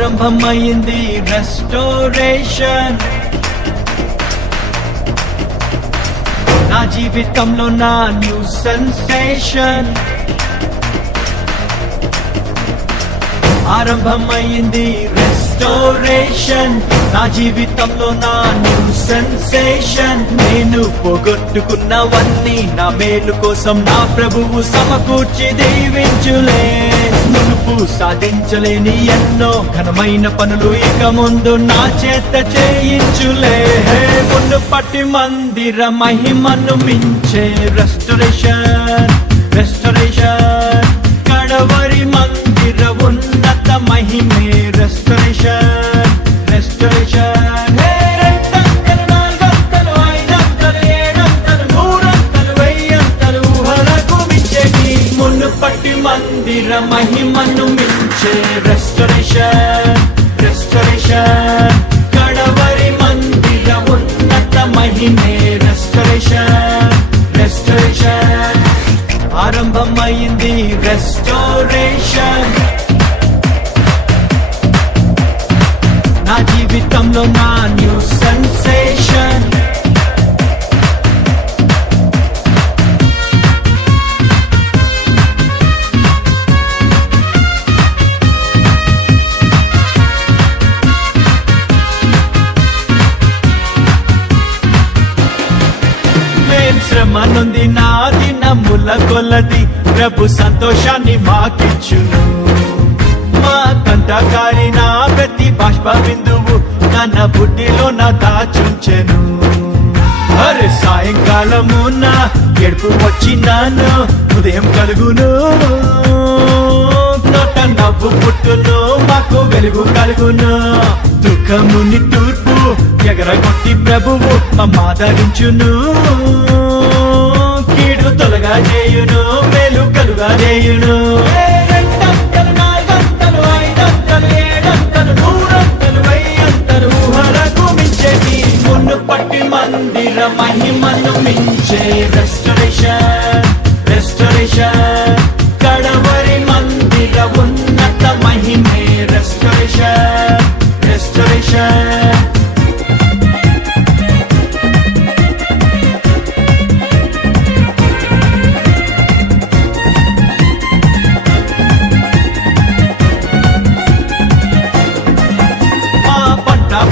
ఆరంభమైంది రెస్టోరేషన్. నా జీవితంలో నా న్యూ సెన్సేషన్. ఆరంభమైంది రెస్టోరేషన్. నా జీవితంలో నా న్యూ సెన్సేషన్. నేను పోగొట్టుకున్నవన్నీ నా మేలు కోసం నా ప్రభువు సమకూర్చి దీవించులే. మునుపు సాధించలేని ఎన్నో ఘనమైన పనులు ఇక ముందు నా చేత చేయించులే. మునుపటి మందిర మహిమను మించే రెస్టోరేషన్. రెస్టోరేషన్ కడవరి మందిర ఉన్నత మహిమే రెస్టోరేషన్. రెస్టోరేషన్ రెండంతలు, నాలుగంతలు, ఐదంతలు, ఏడంతలు, నూరంతలు, వెయ్యంతలు ఊహలకు మించేటి మునుపటి మందిర మహిమను మించే రెస్టోరేషన్. రెస్టోరేషన్ కడవరి మందిర ఉన్నత మహిమే రెస్టోరేషన్. రెస్టోరేషన్ ఆరంభమైంది రెస్టోరేషన్. నా జీవితంలో నా న్యూ సెన్సేషన్. శ్రమ నుండి నా దినముల కొలది ప్రభు సంతోషాన్ని మాకిచ్చును. మా కంటకారి నా ప్రతి బాష్ప బిందువు తన బుడ్డిలో నా దాచుంచెను. అరే సాయంకాలము నా ఎడుపు వచ్చినాను, ఉదయం కలుగును, నోట నవ్వు పుట్టును, మాకు వెలుగు కలుగును. దుఃఖముని తూర్పు ఎగరగొట్టి ప్రభువు మమ్మాదరించును. కీడు తొలగా చేయును, మేలు కలుగా చేయును. రెండంతలు, నాలుగంతలు, ఐదంతలు, ఏడంతలు, నూరంతలు, వెయ్యంతలు ఊహలకు మించేటి మునుపటి మందిర మహిమను మించే రెస్టోరేషన్. రెస్టోరేషన్ కడవరి మందిర ఉన్నత మహిమే రెస్టోరేషన్. రెస్టోరేషన్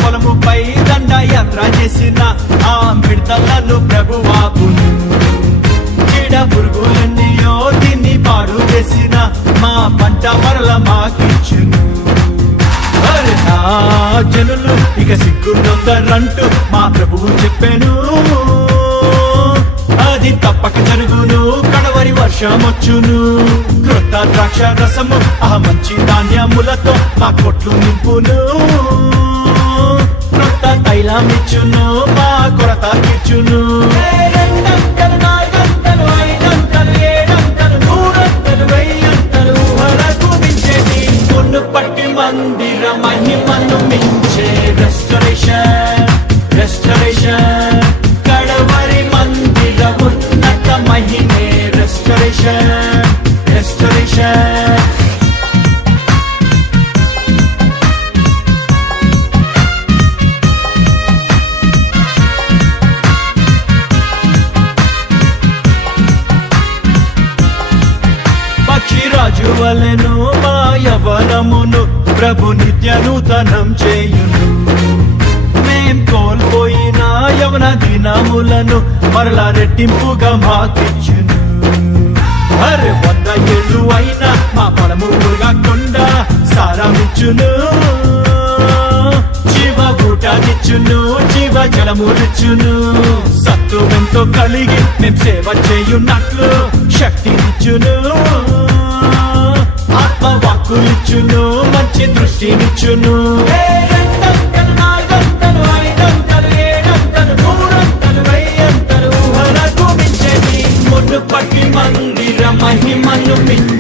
పొలముపై దండయాత్ర చేసిన ఆ మిడతలను ప్రభువాపును. చీడ పురుగులన్నీయో తిని పాడు చేసిన మా పంట మరల మాకిచ్చును. నా జనులు ఇక సిగ్గుందంటూ మా ప్రభువు చెప్పాను. అది తప్పక జరుగును, కడవరి వర్షమొచ్చును. క్రొత్త ద్రాక్ష రసము ఆ మంచి ధాన్యములతో మా కొట్లు నింపును. క్రొత్త తైలమిచ్చును, మా కొరత తీర్చును. రెండంతలు, నాలుగంతలు, ఐదంతలు, ఏడంతలు, నూరంతలు, వెయ్యంతలు ఊహలకు మించేటి మునుపటి మందిర మహిమను మించే రెస్టోరేషన్. రెస్టోరేషన్ కడవరి మందిర ఉన్నత మహిమే రెస్టోరేషన్. రెస్టోరేషన్ పక్షిరాజు వలెను మా యవ్వనమును ప్రభు నిత్య నూతనం చేయును. మేం కోల్పోయిన యవన దినములను మరలా రెట్టింపుగా మాకిచ్చును. అరే 100 ఏళ్ళు అయినా మా పొలము మురగకుండా సారమిచ్చును. జీవ ఊటానిచ్చును, జీవ జలములిచ్చును. సత్తువెంతో కలిగి మేం సేవ చేయున్నట్లు శక్తినిచ్చును. ఆత్మవాక్కులిచ్చును, మంచి దృష్టినిచ్చును. రెండంతలు, నాలుగంతలు, ఐదంతలు, ఏడంతలు, నూరంతలు, వెయ్యంతలు ఊహలకు మించేటి మునుపటి మందిర మహిమను మించే